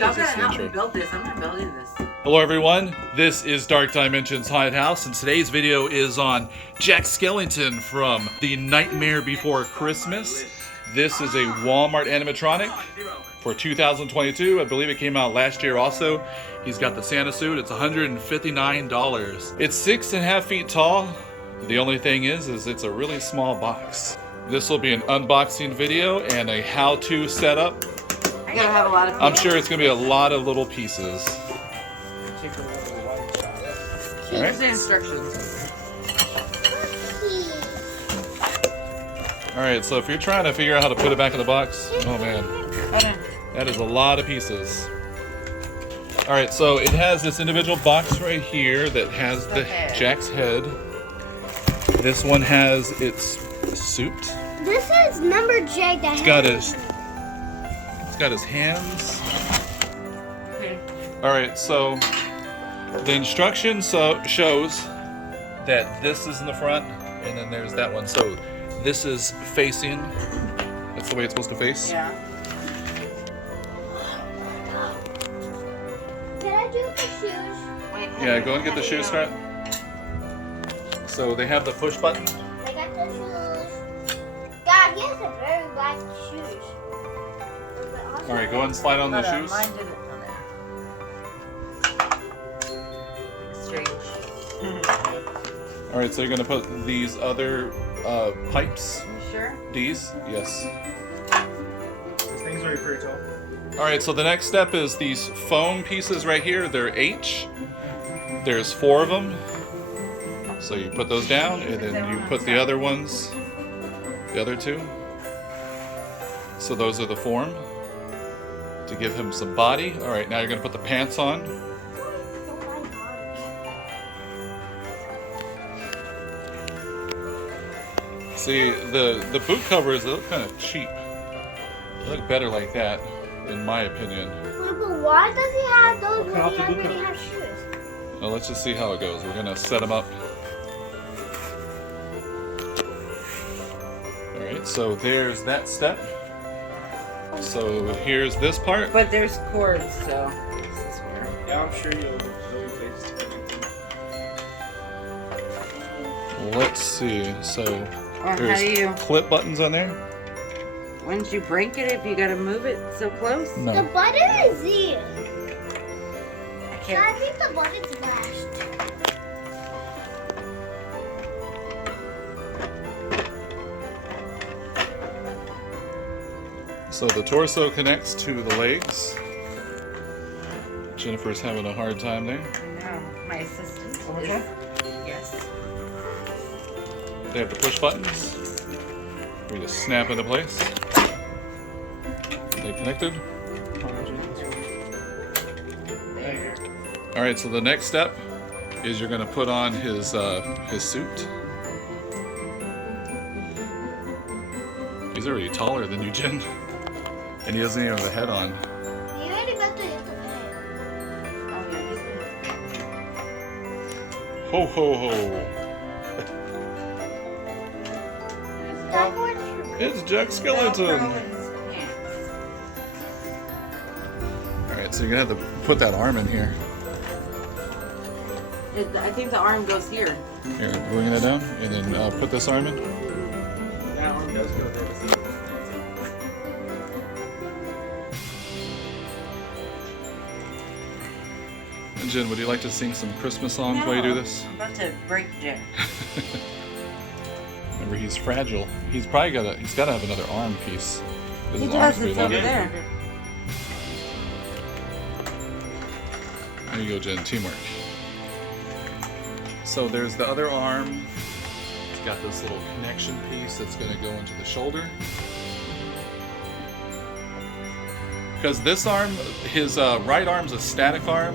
Y'all gotta help me build this. I'm not building this. Hello everyone, this is Dark Dimensions Haunted House, and today's video is on Jack Skellington from The Nightmare Before Christmas. This is a Walmart animatronic for 2022. I believe it came out last year also. He's got the Santa suit. It's $159. It's 6.5 feet tall. The only thing is it's a really small box. This will be an unboxing video and a how-to setup. I gotta have a lot of I'm sure it's gonna be a lot of little pieces. Here's the instructions. Alright, so if you're trying to figure out how to put it back in the box, oh man, that is a lot of pieces. Alright, so it has this individual box right here that has the Jack's head. This one has its suit. This is number J. It's got his hands. Okay. Alright, so the instruction shows that this is in the front and then there's that one. So this is facing, that's the way it's supposed to face. Yeah. Can I do the shoes? Wait, Yeah, go and get the shoe strap. So they have the push button. I got the shoes. God, he has a very black shoes. Alright, go and slide on the shoes. Mine didn't come in. Strange. Alright, so you're gonna put these other pipes. You sure? These? Yes. This thing's already pretty tall. Alright, so the next step is these foam pieces right here. They're H. There's 4 of them. So you put those down and then you put the other ones, the other 2. So those are the form to give him some body. Alright, now you're going to put the pants on. See, the boot covers, they look kind of cheap. They look better like that, in my opinion. But why does he have those when he already has shoes? Well, let's just see how it goes. We're going to set them up. Alright, so there's that step. So here's this part. But there's cords, so this is where. Yeah, I'm sure you'll fix everything. Let's see. So Or how do there's you? clip buttons on there. Wouldn't you break it if you gotta move it so close? The No. button is here. I I can't. think the button's mashed. So the torso connects to the legs. Jennifer's having a hard time there. No, my assistant. Okay. Yes. They have the push buttons. We just snap into place. They connected. All right. So the next step is you're going to put on his suit. He's already taller than you, Jen, and he doesn't even have the head on. You already got to use the pen. Ho ho ho! That one's It's Jack Skellington. All right, so you're gonna have to put that arm in here. I think the arm goes here. Here, bring it down, and then put this arm in. That arm does go there. And Jen, would you like to sing some Christmas songs while you do this? I'm about to break Jack. Remember, he's fragile. He's probably he's got to have another arm piece. He His does. arms It's be over long. there. There you go, Jen. Teamwork. So there's the other arm. It's got this little connection piece that's going to go into the shoulder. Because this arm, his right arm's a static arm.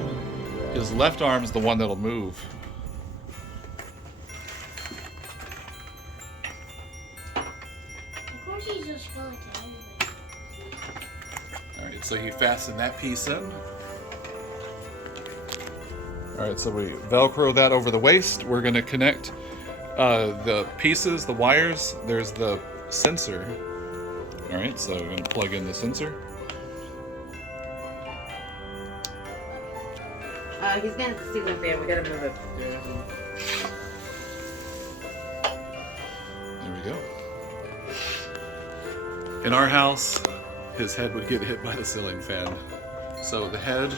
His left arm's the one that'll move. Of course he's a skeleton. Alright, so you fasten that piece in. Alright, so we Velcro that over the waist. We're going to connect the pieces, the wires. There's the sensor. Alright, so we're going to plug in the sensor. He's getting the ceiling fan. We gotta move it. Yeah. There we go. In our house, his head would get hit by the ceiling fan. So the head,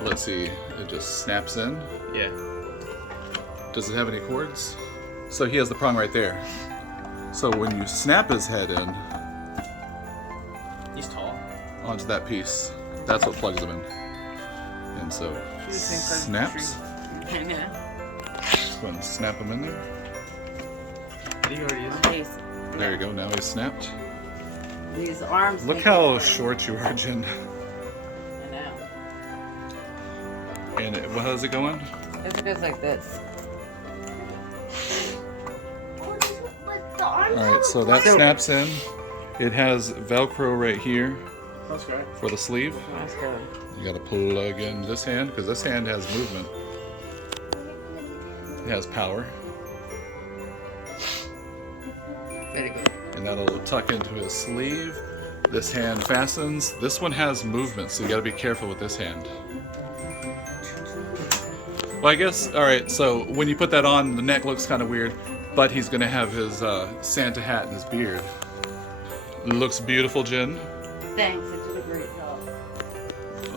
let's see, it just snaps in. Yeah. Does it have any cords? So he has the prong right there. So when you snap his head in He's tall. onto that piece, that's what plugs him in. And so snaps. I know. Let's go ahead and snap him in there. I think he already is. He's, There you go, now he's snapped. these arms. Look make how it- short you are, Jen. I know. And how does it go in? It goes like this. But the arms Alright, so that snaps in. It has Velcro right here That's great. for the sleeve. Let's go. You gotta plug in this hand, because this hand has movement. It has power. Very good. And that'll tuck into his sleeve. This hand fastens. This one has movement, so you gotta be careful with this hand. Well, I guess, alright, so when you put that on, the neck looks kind of weird, but he's gonna have his Santa hat and his beard. Looks beautiful, Jen. Thanks. You did a great job.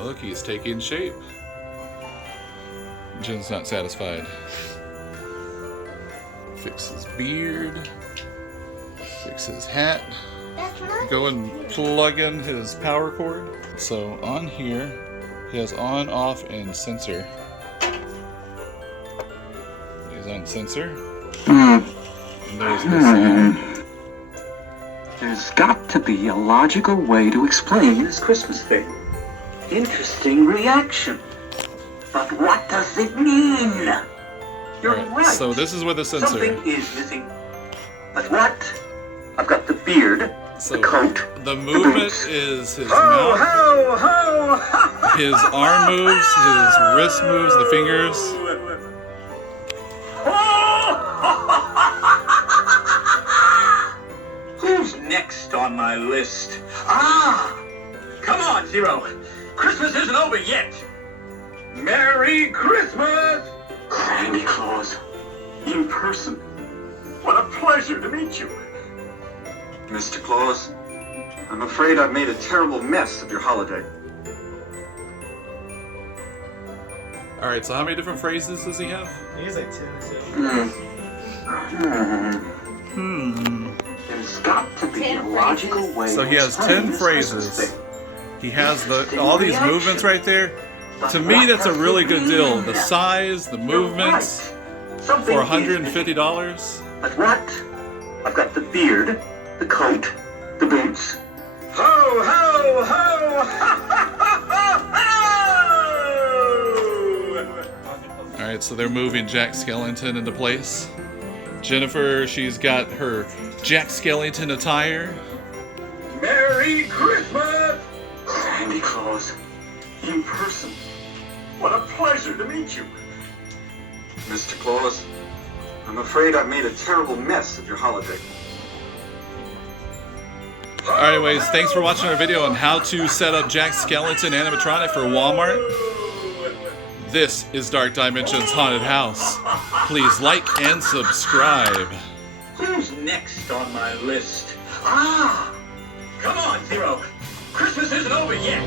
Look, he's taking shape. Jen's not satisfied. Fix his beard. Fix his hat. That's not. Go and plug in his power cord. So on here, he has on, off, and sensor. He's on sensor. And there's the sound. There's got to be a logical way to explain this Christmas thing. Interesting reaction. But what does it mean? You're Alright, right. so this is where the sensor. Something is missing. But what? I've got the beard, So the coat, the movement boots. is his Ho, mouth, ho, ho! his arm moves, his wrist moves, the fingers. Who's next on my list? Ah! Come on, Zero. Christmas isn't over yet. Merry Christmas! Sandy Claus. In person. What a pleasure to meet you. Mr. Claus, I'm afraid I've made a terrible mess of your holiday. Alright, so how many different phrases does he have? He has like 10 or so. There's got to be 10 a logical phrases. way. So to he has explain 10 this Christmas phrases. thing. He has all these movements right there. To me, that's a really good deal. The size, the movements, Something for is $150. missing. But what? I've got the beard, the coat, the boots. Ho, ho, ho! Ha, ha, ha, ho! Alright, so they're moving Jack Skellington into place. Jennifer, she's got her Jack Skellington attire. Merry Christmas! Sandy Claus. In person. What a pleasure to meet you. Mr. Claus, I'm afraid I've made a terrible mess of your holiday. Alright, anyways, thanks for watching our video on how to set up Jack Skellington Animatronic for Walmart. This is Dark Dimensions Haunted House. Please like and subscribe. Who's next on my list? Ah! Come on, Zero. Christmas isn't over yet.